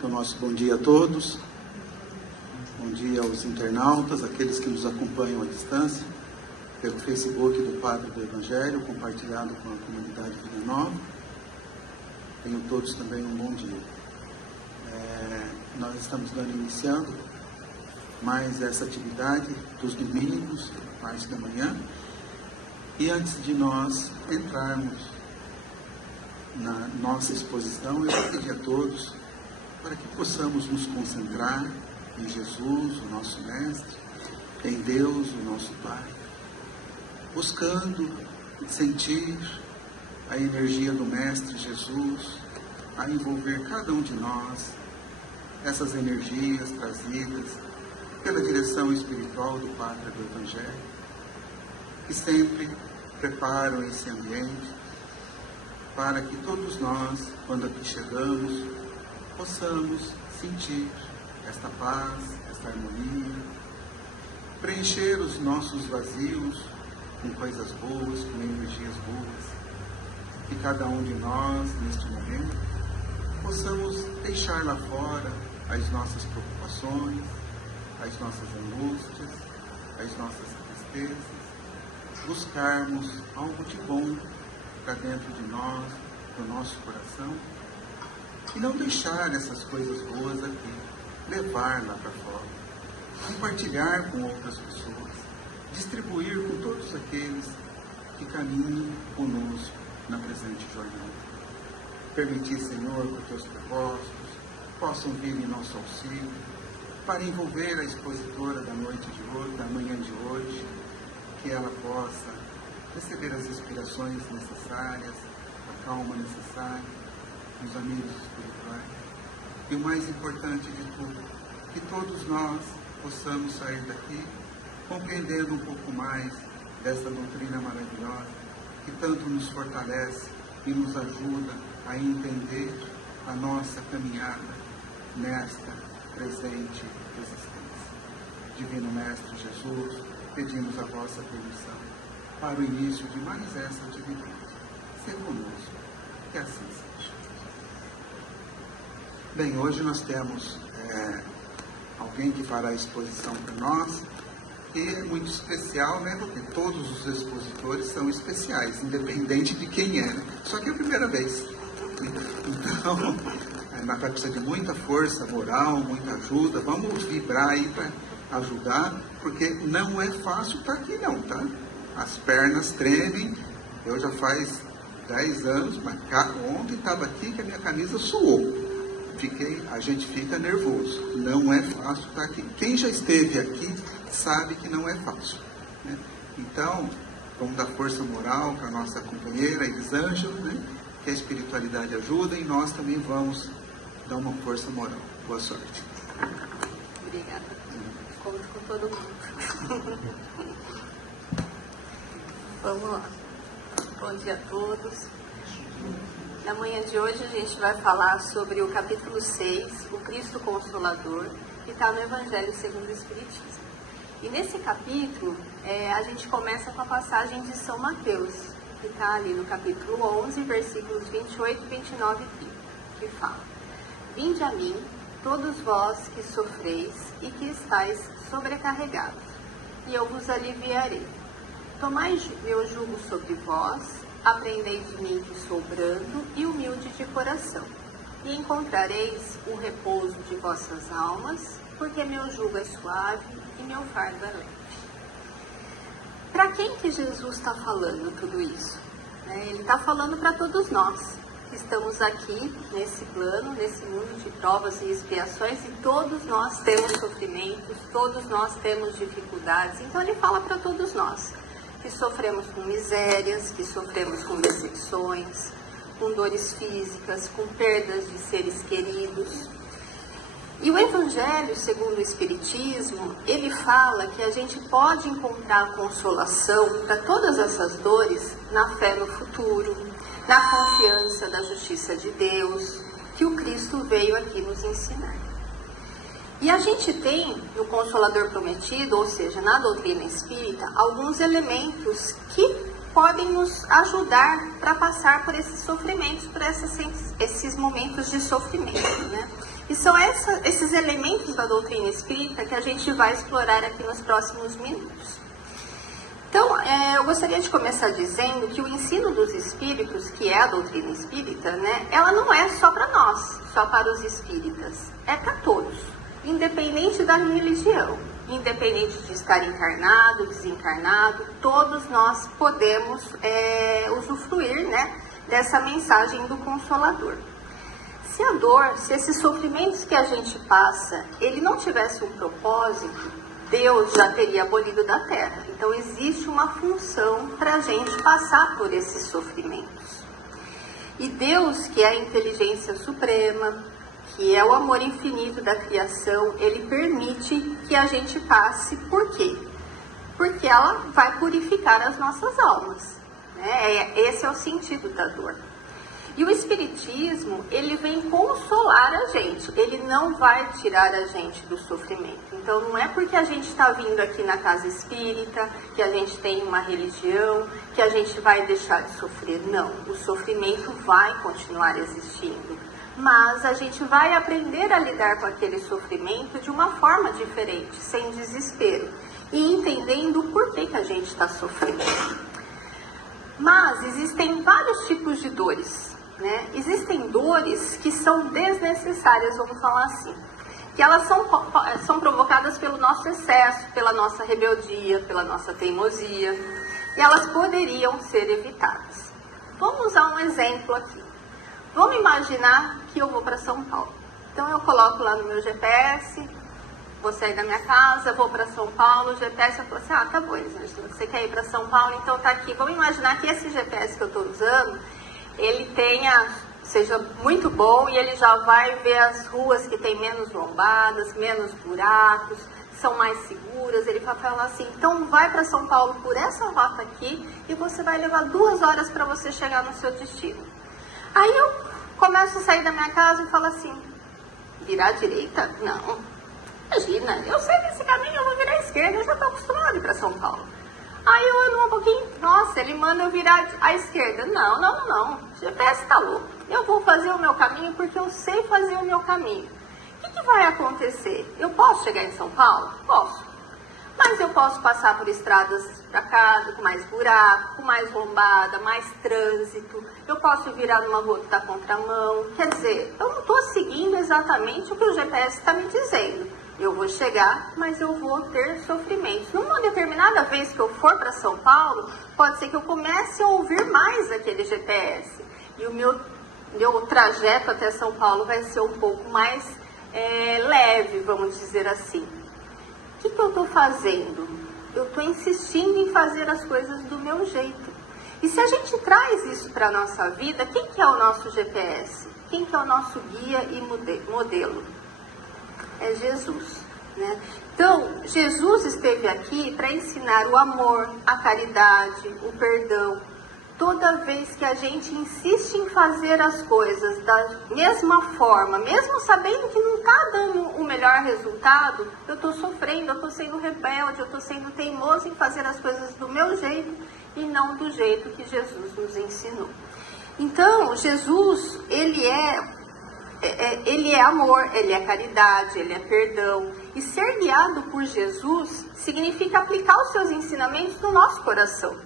Então, nosso bom dia a todos, bom dia aos internautas, aqueles que nos acompanham à distância, pelo Facebook do Padre do Evangelho, compartilhado com a comunidade Vida Nova. Tenham todos também um bom dia. Nós estamos iniciando mais essa atividade dos domingos, parte da manhã, e antes de nós entrarmos na nossa exposição, eu vou pedir a todos para que possamos nos concentrar em Jesus, o nosso Mestre, em Deus, o nosso Pai, buscando sentir a energia do Mestre Jesus a envolver cada um de nós, essas energias trazidas pela direção espiritual do Padre do Evangelho, que sempre preparam esse ambiente para que todos nós, quando aqui chegamos, possamos sentir esta paz, esta harmonia, preencher os nossos vazios com coisas boas, com energias boas, que cada um de nós, neste momento, possamos deixar lá fora as nossas preocupações, as nossas angústias, as nossas tristezas, buscarmos algo de bom para dentro de nós, do nosso coração, e não deixar essas coisas boas aqui, levar lá para fora, compartilhar com outras pessoas, distribuir com todos aqueles que caminham conosco na presente jornada. Permitir, Senhor, que os teus propósitos possam vir em nosso auxílio, para envolver a expositora da noite de hoje, da manhã de hoje, que ela possa receber as inspirações necessárias, a calma necessária, os amigos espirituais. E o mais importante de tudo, que todos nós possamos sair daqui compreendendo um pouco mais dessa doutrina maravilhosa, que tanto nos fortalece e nos ajuda a entender a nossa caminhada nesta presente existência. Divino Mestre Jesus, pedimos a vossa permissão para o início de mais essa atividade. Se conosco, que assim seja. Bem, hoje nós temos alguém que fará a exposição para nós, que é muito especial, né? Porque todos os expositores são especiais, independente de quem é. Só que é a primeira vez. Então, vai precisar de muita força moral, muita ajuda. Vamos vibrar aí para ajudar, porque não é fácil estar aqui não, tá? As pernas tremem. Eu já faz 10 anos, mas ontem estava aqui que a minha camisa suou. A gente fica nervoso. Não é fácil estar aqui. Quem já esteve aqui sabe que não é fácil, né? Então, vamos dar força moral para a nossa companheira Elisângela, né? Que a espiritualidade ajuda, e nós também vamos dar uma força moral. Boa sorte. Obrigada. Conto com todo mundo. Vamos lá. Bom dia a todos. Na manhã de hoje a gente vai falar sobre o capítulo 6, o Cristo Consolador, que está no Evangelho segundo o Espiritismo. E nesse capítulo, a gente começa com a passagem de São Mateus, que está ali no capítulo 11, versículos 28, 29 e 30, que fala: Vinde a mim, todos vós que sofreis e que estáis sobrecarregados, e eu vos aliviarei. Tomai meu jugo sobre vós, aprendei de mim que sou brando e humilde de coração, e encontrareis o repouso de vossas almas, porque meu jugo é suave e meu fardo é leve. Para quem que Jesus está falando tudo isso? Ele está falando para todos nós, que estamos aqui nesse plano, nesse mundo de provas e expiações, e todos nós temos sofrimentos, todos nós temos dificuldades. Então ele fala para todos nós, que sofremos com misérias, que sofremos com decepções, com dores físicas, com perdas de seres queridos. E o Evangelho, segundo o Espiritismo, ele fala que a gente pode encontrar consolação para todas essas dores na fé no futuro, na confiança da justiça de Deus, que o Cristo veio aqui nos ensinar. E a gente tem no Consolador Prometido, ou seja, na doutrina espírita, alguns elementos que podem nos ajudar para passar por esses sofrimentos, por esses momentos de sofrimento, né? E são esses elementos da doutrina espírita que a gente vai explorar aqui nos próximos minutos. Então, eu gostaria de começar dizendo que o ensino dos espíritos, que é a doutrina espírita, né, ela não é só para nós, só para os espíritas, é para todos, independente da religião, independente de estar encarnado, desencarnado, todos nós podemos usufruir, né, dessa mensagem do Consolador. Se a dor, se esses sofrimentos que a gente passa, ele não tivesse um propósito, Deus já teria abolido da Terra. Então existe uma função para a gente passar por esses sofrimentos. E Deus, que é a inteligência suprema, que é o amor infinito da criação, ele permite que a gente passe. Por quê? Porque ela vai purificar as nossas almas, né? Esse é o sentido da dor. E o Espiritismo, ele vem consolar a gente, ele não vai tirar a gente do sofrimento. Então, não é porque a gente está vindo aqui na casa espírita, que a gente tem uma religião, que a gente vai deixar de sofrer. Não, o sofrimento vai continuar existindo. Mas a gente vai aprender a lidar com aquele sofrimento de uma forma diferente, sem desespero, e entendendo o porquê que a gente está sofrendo. Mas existem vários tipos de dores. Né? Existem dores que são desnecessárias, vamos falar assim, que elas são provocadas pelo nosso excesso, pela nossa rebeldia, pela nossa teimosia, e elas poderiam ser evitadas. Vamos usar um exemplo aqui. Vamos imaginar que eu vou para São Paulo. Então eu coloco lá no meu GPS, vou sair da minha casa, vou para São Paulo, o GPS falou assim, tá bom, Elisângela, você quer ir para São Paulo, então tá aqui. Vamos imaginar que esse GPS que eu estou usando, ele seja muito bom e ele já vai ver as ruas que tem menos lombadas, menos buracos, são mais seguras. Ele vai falar assim, então vai para São Paulo por essa rota aqui e você vai levar 2 horas para você chegar no seu destino. Aí eu começo a sair da minha casa e falo assim, virar à direita? Não, imagina, eu sei desse caminho, eu vou virar à esquerda, eu já estou acostumado a ir para São Paulo. Aí eu ando um pouquinho, nossa, ele manda eu virar à esquerda. Não, o GPS tá louco. Eu vou fazer o meu caminho porque eu sei fazer o meu caminho. O que vai acontecer? Eu posso chegar em São Paulo? Posso. Mas eu posso passar por estradas para casa, com mais buraco, com mais lombada, mais trânsito. Eu posso virar numa rua que está contramão. Quer dizer, eu não estou seguindo exatamente o que o GPS está me dizendo. Eu vou chegar, mas eu vou ter sofrimentos. Numa determinada vez que eu for para São Paulo, pode ser que eu comece a ouvir mais aquele GPS. E o meu trajeto até São Paulo vai ser um pouco mais leve, vamos dizer assim. O que eu estou fazendo? Eu estou insistindo em fazer as coisas do meu jeito. E se a gente traz isso para a nossa vida, quem que é o nosso GPS? Quem que é o nosso guia e modelo? É Jesus, né? Então, Jesus esteve aqui para ensinar o amor, a caridade, o perdão. Toda vez que a gente insiste em fazer as coisas da mesma forma, mesmo sabendo que não está dando o melhor resultado, eu estou sofrendo, eu estou sendo rebelde, eu estou sendo teimoso em fazer as coisas do meu jeito e não do jeito que Jesus nos ensinou. Então, Jesus, ele é amor, ele é caridade, ele é perdão. E ser guiado por Jesus significa aplicar os seus ensinamentos no nosso coração.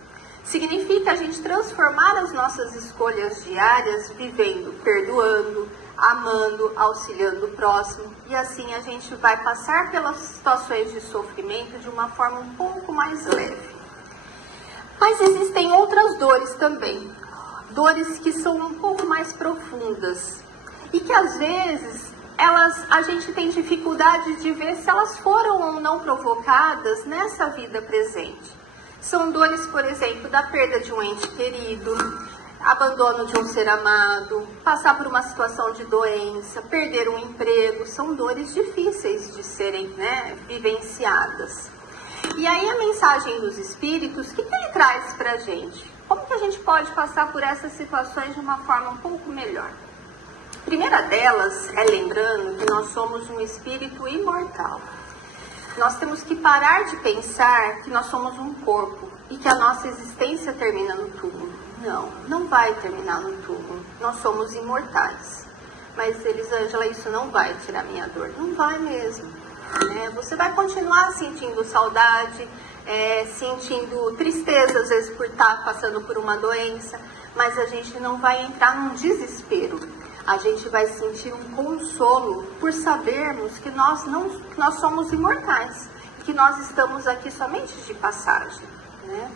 Significa a gente transformar as nossas escolhas diárias vivendo, perdoando, amando, auxiliando o próximo. E assim a gente vai passar pelas situações de sofrimento de uma forma um pouco mais leve. Mas existem outras dores também. Dores que são um pouco mais profundas. E que às vezes a gente tem dificuldade de ver se elas foram ou não provocadas nessa vida presente. São dores, por exemplo, da perda de um ente querido, abandono de um ser amado, passar por uma situação de doença, perder um emprego. São dores difíceis de serem, vivenciadas. E aí a mensagem dos Espíritos, o que ele traz para a gente? Como que a gente pode passar por essas situações de uma forma um pouco melhor? A primeira delas é lembrando que nós somos um espírito imortal. Nós temos que parar de pensar que nós somos um corpo e que a nossa existência termina no túmulo. Não vai terminar no túmulo. Nós somos imortais. Mas Elisângela, isso não vai tirar minha dor. Não vai mesmo. Né? Você vai continuar sentindo saudade, sentindo tristeza, às vezes, por estar passando por uma doença, mas a gente não vai entrar num desespero. A gente vai sentir um consolo por sabermos que nós somos imortais, que nós estamos aqui somente de passagem. Né?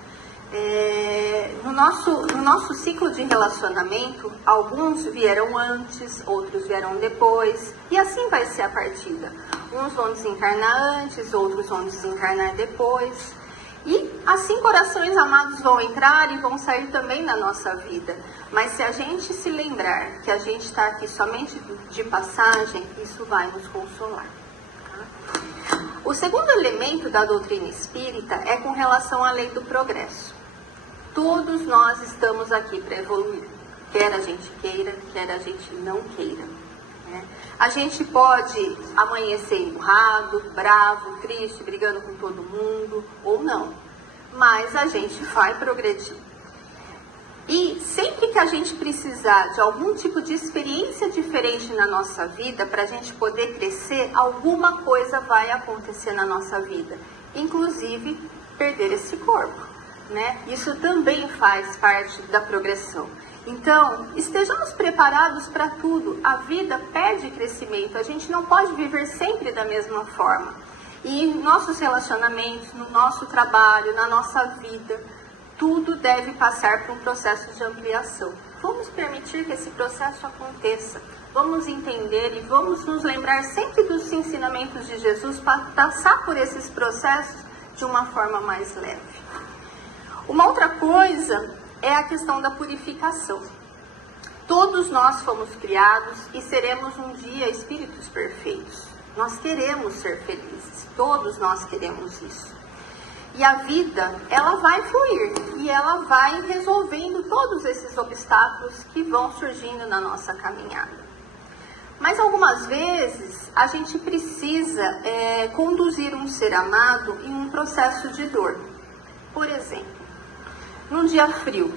No nosso ciclo de relacionamento, alguns vieram antes, outros vieram depois, e assim vai ser a partida. Uns vão desencarnar antes, outros vão desencarnar depois. E assim corações amados vão entrar e vão sair também na nossa vida. Mas se a gente se lembrar que a gente está aqui somente de passagem, isso vai nos consolar. Tá? O segundo elemento da doutrina espírita é com relação à lei do progresso. Todos nós estamos aqui para evoluir, quer a gente queira, quer a gente não queira. Né? A gente pode amanhecer emburrado, bravo, triste, brigando com todo mundo, ou não. Mas a gente vai progredir. E sempre que a gente precisar de algum tipo de experiência diferente na nossa vida, para a gente poder crescer, alguma coisa vai acontecer na nossa vida. Inclusive, perder esse corpo. Né? Isso também faz parte da progressão. Então, estejamos preparados para tudo. A vida pede crescimento. A gente não pode viver sempre da mesma forma. E em nossos relacionamentos, no nosso trabalho, na nossa vida, tudo deve passar por um processo de ampliação. Vamos permitir que esse processo aconteça. Vamos entender e vamos nos lembrar sempre dos ensinamentos de Jesus para passar por esses processos de uma forma mais leve. Uma outra coisa é a questão da purificação. Todos nós fomos criados e seremos um dia espíritos perfeitos. Nós queremos ser felizes, todos nós queremos isso. E a vida, ela vai fluir e ela vai resolvendo todos esses obstáculos que vão surgindo na nossa caminhada. Mas algumas vezes a gente precisa conduzir um ser amado em um processo de dor. Por exemplo, num dia frio,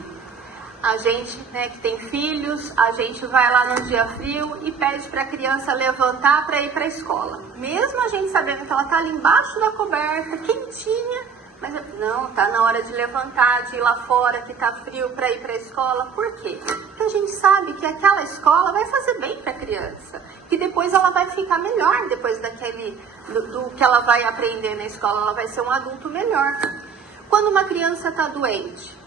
a gente que tem filhos, a gente vai lá num dia frio e pede para a criança levantar para ir para a escola. Mesmo a gente sabendo que ela está ali embaixo da coberta, quentinha, mas não, está na hora de levantar, de ir lá fora que está frio para ir para a escola. Por quê? Porque a gente sabe que aquela escola vai fazer bem para a criança, que depois ela vai ficar melhor, depois do que ela vai aprender na escola, ela vai ser um adulto melhor. Quando uma criança está doente,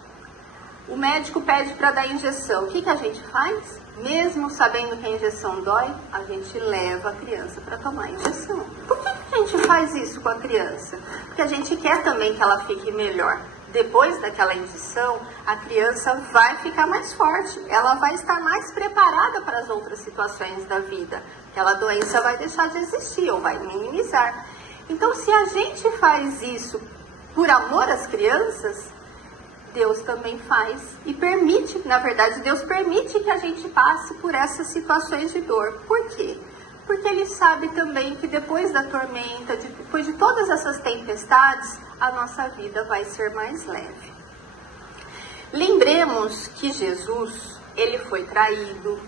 o médico pede para dar injeção. O que a gente faz? Mesmo sabendo que a injeção dói, a gente leva a criança para tomar a injeção. Por que a gente faz isso com a criança? Porque a gente quer também que ela fique melhor. Depois daquela injeção, a criança vai ficar mais forte. Ela vai estar mais preparada para as outras situações da vida. Aquela doença vai deixar de existir ou vai minimizar. Então, se a gente faz isso por amor às crianças, Deus também faz e permite, na verdade, Deus permite que a gente passe por essas situações de dor. Por quê? Porque Ele sabe também que depois da tormenta, depois de todas essas tempestades, a nossa vida vai ser mais leve. Lembremos que Jesus, Ele foi traído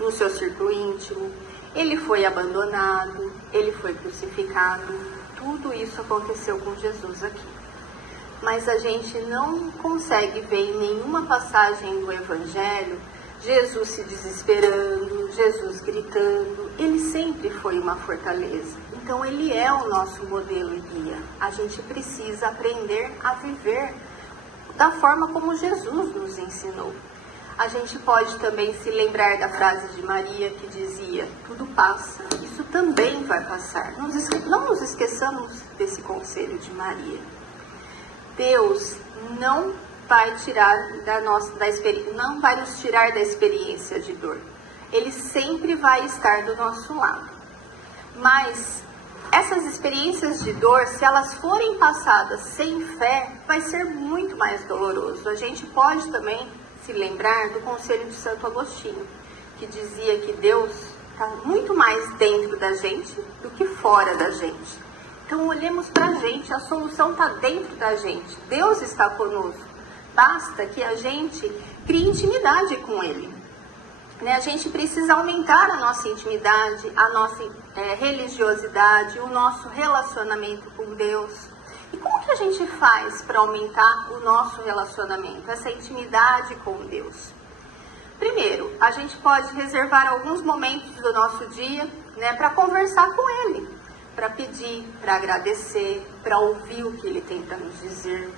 no seu círculo íntimo, Ele foi abandonado, Ele foi crucificado. Tudo isso aconteceu com Jesus aqui. Mas a gente não consegue ver em nenhuma passagem do Evangelho Jesus se desesperando, Jesus gritando. Ele sempre foi uma fortaleza. Então Ele é o nosso modelo e guia. A gente precisa aprender a viver da forma como Jesus nos ensinou. A gente pode também se lembrar da frase de Maria que dizia: tudo passa, isso também vai passar. Não nos esqueçamos desse conselho de Maria. Deus não vai tirar não vai nos tirar da experiência de dor. Ele sempre vai estar do nosso lado. Mas essas experiências de dor, se elas forem passadas sem fé, vai ser muito mais doloroso. A gente pode também se lembrar do conselho de Santo Agostinho, que dizia que Deus está muito mais dentro da gente do que fora da gente. Então olhemos para a gente, a solução está dentro da gente, Deus está conosco. Basta que a gente crie intimidade com Ele. A gente precisa aumentar a nossa intimidade, a nossa religiosidade, o nosso relacionamento com Deus. E como que a gente faz para aumentar o nosso relacionamento, essa intimidade com Deus? Primeiro, a gente pode reservar alguns momentos do nosso dia, para conversar com Ele, para pedir, para agradecer, para ouvir o que Ele tem para nos dizer.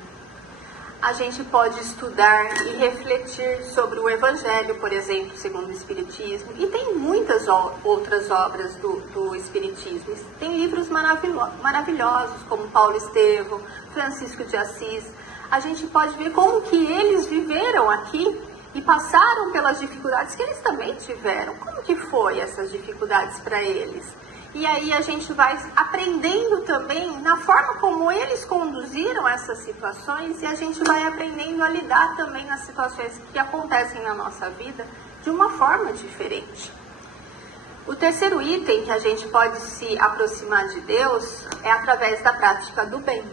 A gente pode estudar e refletir sobre o Evangelho, por exemplo, segundo o Espiritismo. E tem muitas outras obras do Espiritismo. Tem livros maravilhosos, como Paulo Estevão, Francisco de Assis. A gente pode ver como que eles viveram aqui e passaram pelas dificuldades que eles também tiveram. Como que foi essas dificuldades para eles? E aí a gente vai aprendendo também na forma como eles conduziram essas situações e a gente vai aprendendo a lidar também nas situações que acontecem na nossa vida de uma forma diferente. O terceiro item que a gente pode se aproximar de Deus é através da prática do bem.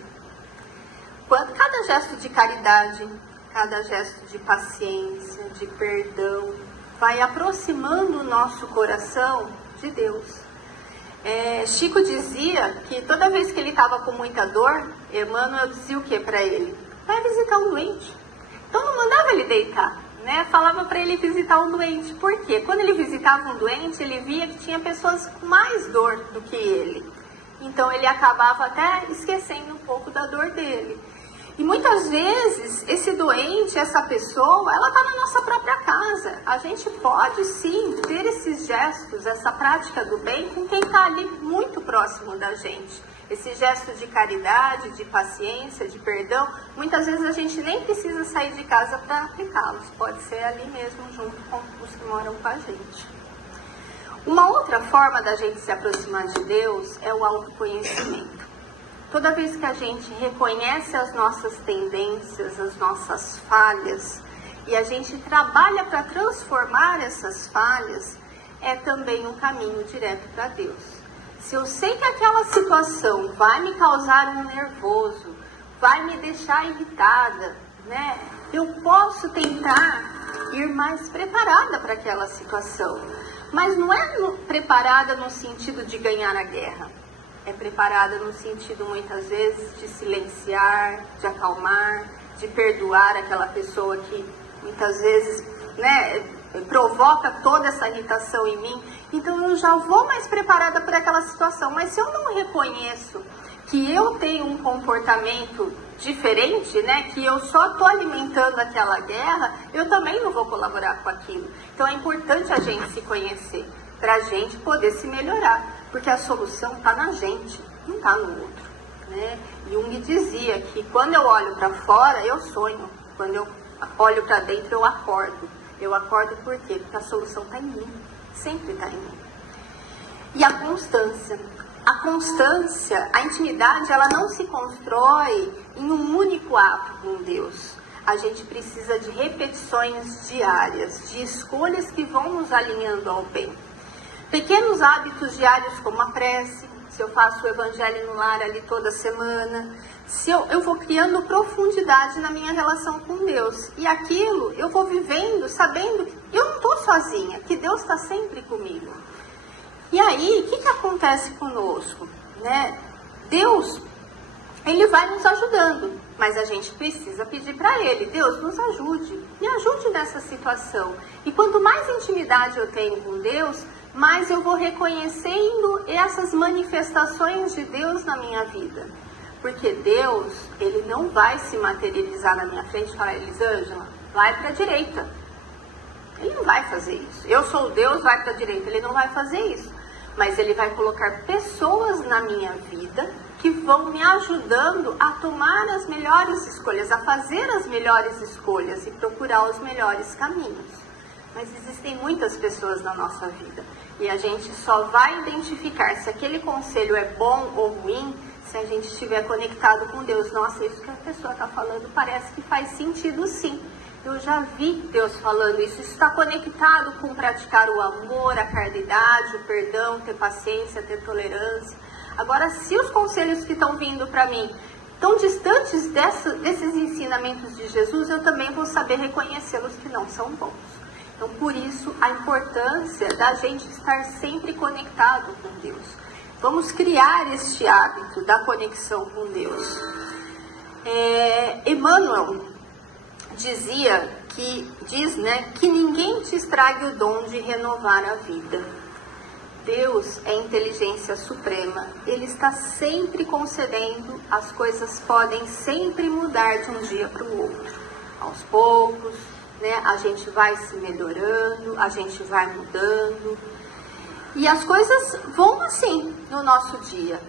Cada gesto de caridade, cada gesto de paciência, de perdão, vai aproximando o nosso coração de Deus. Chico dizia que toda vez que ele estava com muita dor, Emmanuel dizia o que para ele? Vai visitar um doente. Então não mandava ele deitar, falava para ele visitar um doente. Por quê? Quando ele visitava um doente, ele via que tinha pessoas com mais dor do que ele. Então ele acabava até esquecendo um pouco da dor dele. E muitas vezes, esse doente, essa pessoa, ela está na nossa própria casa. A gente pode sim ter esses gestos, essa prática do bem com quem está ali muito próximo da gente. Esse gesto de caridade, de paciência, de perdão, muitas vezes a gente nem precisa sair de casa para aplicá-los. Pode ser ali mesmo, junto com os que moram com a gente. Uma outra forma da gente se aproximar de Deus é o autoconhecimento. Toda vez que a gente reconhece as nossas tendências, as nossas falhas, e a gente trabalha para transformar essas falhas, é também um caminho direto para Deus. Se eu sei que aquela situação vai me causar um nervoso, vai me deixar irritada, eu posso tentar ir mais preparada para aquela situação. Mas não é preparada no sentido de ganhar a guerra. É preparada no sentido, muitas vezes, de silenciar, de acalmar, de perdoar aquela pessoa que, muitas vezes, provoca toda essa irritação em mim. Então, eu já vou mais preparada para aquela situação. Mas se eu não reconheço que eu tenho um comportamento diferente, que eu só estou alimentando aquela guerra, eu também não vou colaborar com aquilo. Então, é importante a gente se conhecer, para a gente poder se melhorar. Porque a solução está na gente, não está no outro. Jung dizia que quando eu olho para fora, eu sonho. Quando eu olho para dentro, eu acordo. Eu acordo por quê? Porque a solução está em mim. Sempre está em mim. E a constância. A constância, a intimidade, ela não se constrói em um único ato com Deus. A gente precisa de repetições diárias, de escolhas que vão nos alinhando ao bem. Pequenos hábitos diários como a prece, se eu faço o evangelho no lar ali toda semana, se eu vou criando profundidade na minha relação com Deus. E aquilo eu vou vivendo, sabendo que eu não estou sozinha, que Deus está sempre comigo. E aí, o que acontece conosco? Deus, Ele vai nos ajudando, mas a gente precisa pedir para Ele, Deus, nos ajude, me ajude nessa situação. E quanto mais intimidade eu tenho com Deus, mas eu vou reconhecendo essas manifestações de Deus na minha vida. Porque Deus, Ele não vai se materializar na minha frente e falar, Elisângela, vai para a direita. Ele não vai fazer isso. Eu sou Deus, vai para a direita. Ele não vai fazer isso. Mas Ele vai colocar pessoas na minha vida que vão me ajudando a tomar as melhores escolhas, a fazer as melhores escolhas e procurar os melhores caminhos. Mas existem muitas pessoas na nossa vida e a gente só vai identificar se aquele conselho é bom ou ruim se a gente estiver conectado com Deus. Nossa, isso que a pessoa está falando parece que faz sentido sim. Eu já vi Deus falando isso. Isso está conectado com praticar o amor, a caridade, o perdão, ter paciência, ter tolerância. Agora, se os conselhos que estão vindo para mim estão distantes desses ensinamentos de Jesus, eu também vou saber reconhecê-los que não são bons. Então, por isso, a importância da gente estar sempre conectado com Deus. Vamos criar este hábito da conexão com Deus. Emmanuel diz que ninguém te estrague o dom de renovar a vida. Deus é inteligência suprema. Ele está sempre concedendo, as coisas podem sempre mudar de um dia para o outro. Aos poucos, a gente vai se melhorando, a gente vai mudando. E as coisas vão assim no nosso dia.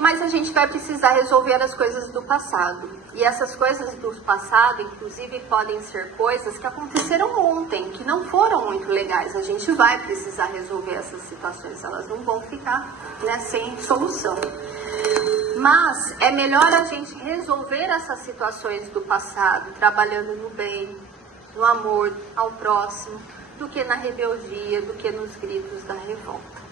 Mas a gente vai precisar resolver as coisas do passado. E essas coisas do passado, inclusive, podem ser coisas que aconteceram ontem, que não foram muito legais. A gente vai precisar resolver essas situações, elas não vão ficar sem solução. Mas é melhor a gente resolver essas situações do passado, trabalhando no bem, no amor ao próximo, do que na rebeldia, do que nos gritos da revolta.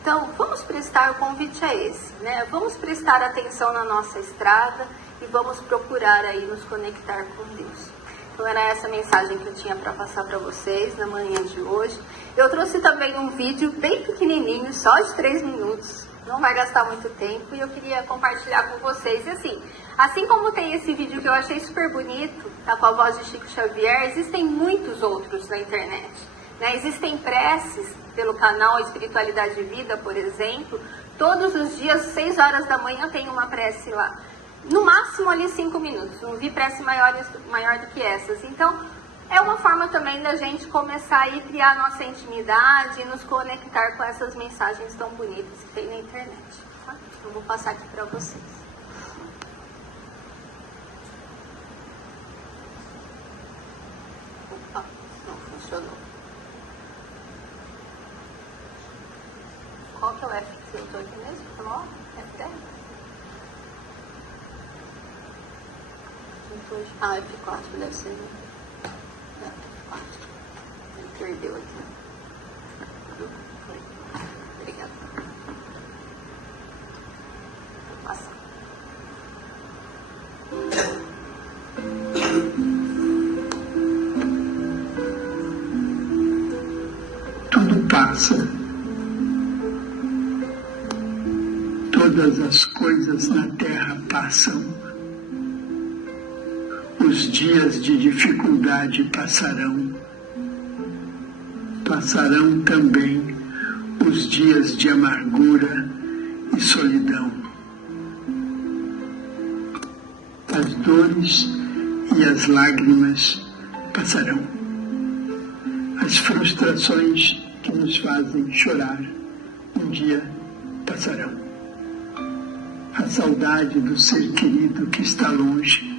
Então, vamos prestar, o convite é esse, Vamos prestar atenção na nossa estrada e vamos procurar aí nos conectar com Deus. Então, era essa mensagem que eu tinha para passar para vocês na manhã de hoje. Eu trouxe também um vídeo bem pequenininho, só de 3 minutos, não vai gastar muito tempo, e eu queria compartilhar com vocês. E assim como tem esse vídeo que eu achei super bonito, com a voz de Chico Xavier, existem muitos outros na internet. Existem preces pelo canal Espiritualidade e Vida, por exemplo. Todos os dias, 6 horas da manhã, tem uma prece lá. No máximo ali 5 minutos. Não vi prece maior do que essas. Então, é uma forma também da gente começar a criar nossa intimidade e nos conectar com essas mensagens tão bonitas que tem na internet. Tá? Eu vou passar aqui para vocês. Opa, não funcionou. Qual que é o F que eu estou aqui mesmo? Falou? F10? F4 deve ser. F4. Ele perdeu aqui. Obrigada. Vou passar. Tudo passa. Todas as coisas na terra passam. Os dias de dificuldade passarão. Passarão também os dias de amargura e solidão. As dores e as lágrimas passarão. As frustrações que nos fazem chorar um dia passarão. A saudade do ser querido que está longe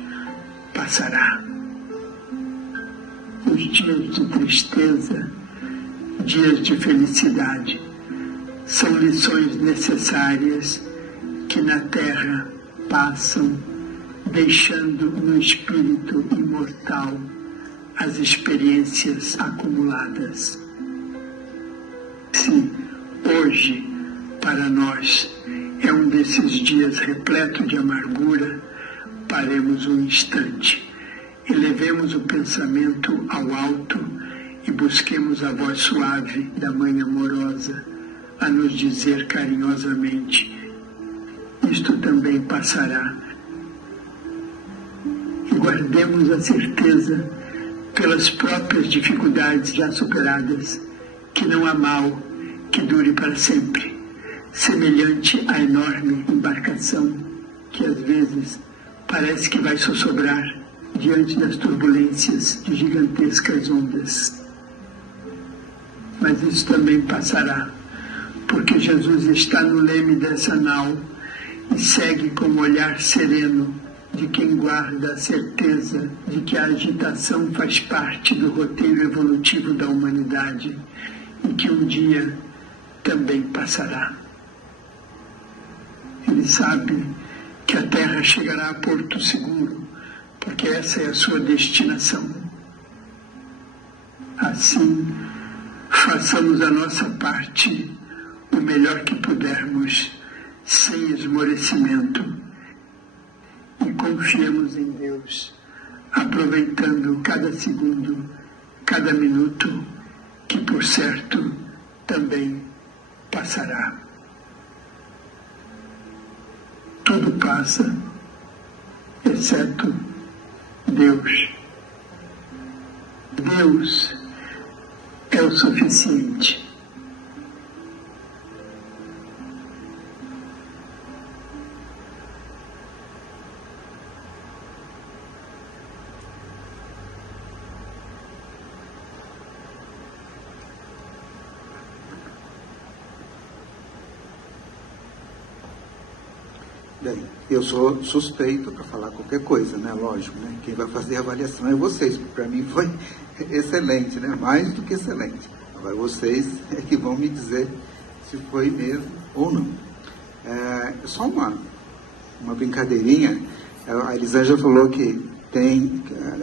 passará. Os dias de tristeza, dias de felicidade, são lições necessárias que na terra passam, deixando no espírito imortal as experiências acumuladas. Se hoje, para nós, é um desses dias repleto de amargura, paremos um instante, elevemos o pensamento ao alto e busquemos a voz suave da Mãe amorosa a nos dizer carinhosamente: isto também passará. E guardemos a certeza, pelas próprias dificuldades já superadas, que não há mal que dure para sempre, semelhante à enorme embarcação que às vezes parece que vai sossobrar diante das turbulências de gigantescas ondas. Mas isso também passará, porque Jesus está no leme dessa nau e segue com o olhar sereno de quem guarda a certeza de que a agitação faz parte do roteiro evolutivo da humanidade e que um dia também passará. Ele sabe que a Terra chegará a porto seguro, porque essa é a sua destinação. Assim, façamos a nossa parte o melhor que pudermos, sem esmorecimento, e confiemos em Deus, aproveitando cada segundo, cada minuto que, por certo, também passará. Tudo passa, exceto Deus. Deus é o suficiente. Bem, eu sou suspeito para falar qualquer coisa, né? Lógico, né? Quem vai fazer a avaliação é vocês, porque para mim foi excelente, né? Mais do que excelente. Agora vocês é que vão me dizer se foi mesmo ou não. Só uma brincadeirinha. A Elisângela falou que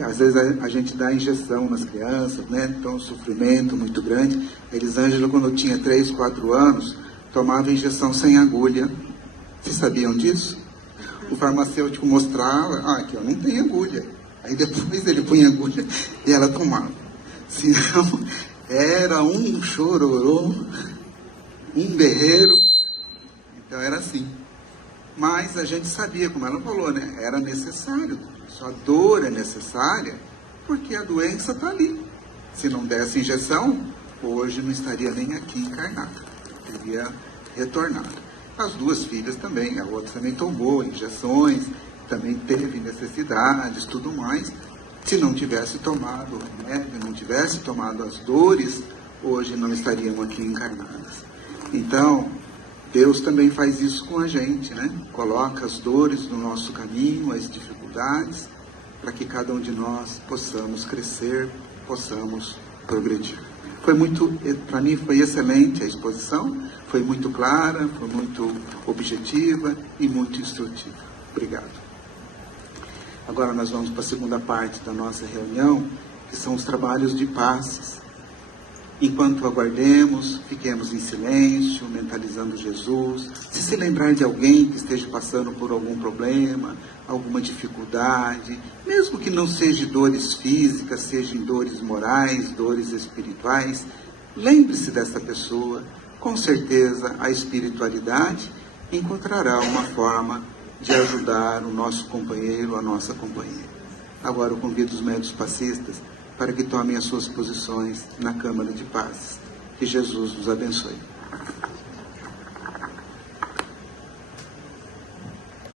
às vezes a gente dá injeção nas crianças, né? Então, um sofrimento muito grande. A Elisângela, quando eu tinha 3, 4 anos, tomava injeção sem agulha. Vocês sabiam disso? O farmacêutico mostrava, aqui, não tem agulha. Aí depois ele punha agulha e ela tomava. Senão, era um chororô, um berreiro. Então era assim. Mas a gente sabia, como ela falou, né? Era necessário. Só a dor é necessária porque a doença está ali. Se não desse injeção, hoje não estaria nem aqui encarnada. Teria retornado. As 2 filhas também, a outra também tomou injeções, também teve necessidades, tudo mais. Se não tivesse tomado o remédio, não tivesse tomado as dores, hoje não estariam aqui encarnadas. Então, Deus também faz isso com a gente, né? Coloca as dores no nosso caminho, as dificuldades, para que cada um de nós possamos crescer, possamos progredir. Para mim foi excelente a exposição, foi muito clara, foi muito objetiva e muito instrutiva. Obrigado. Agora nós vamos para a segunda parte da nossa reunião, que são os trabalhos de passes. Enquanto aguardemos, fiquemos em silêncio, mentalizando Jesus. Se lembrar de alguém que esteja passando por algum problema, alguma dificuldade, mesmo que não seja dores físicas, sejam dores morais, dores espirituais, lembre-se dessa pessoa. Com certeza a espiritualidade encontrará uma forma de ajudar o nosso companheiro, a nossa companheira. Agora eu convido os médios passistas para que tomem as suas posições na Câmara de Paz. Que Jesus nos abençoe.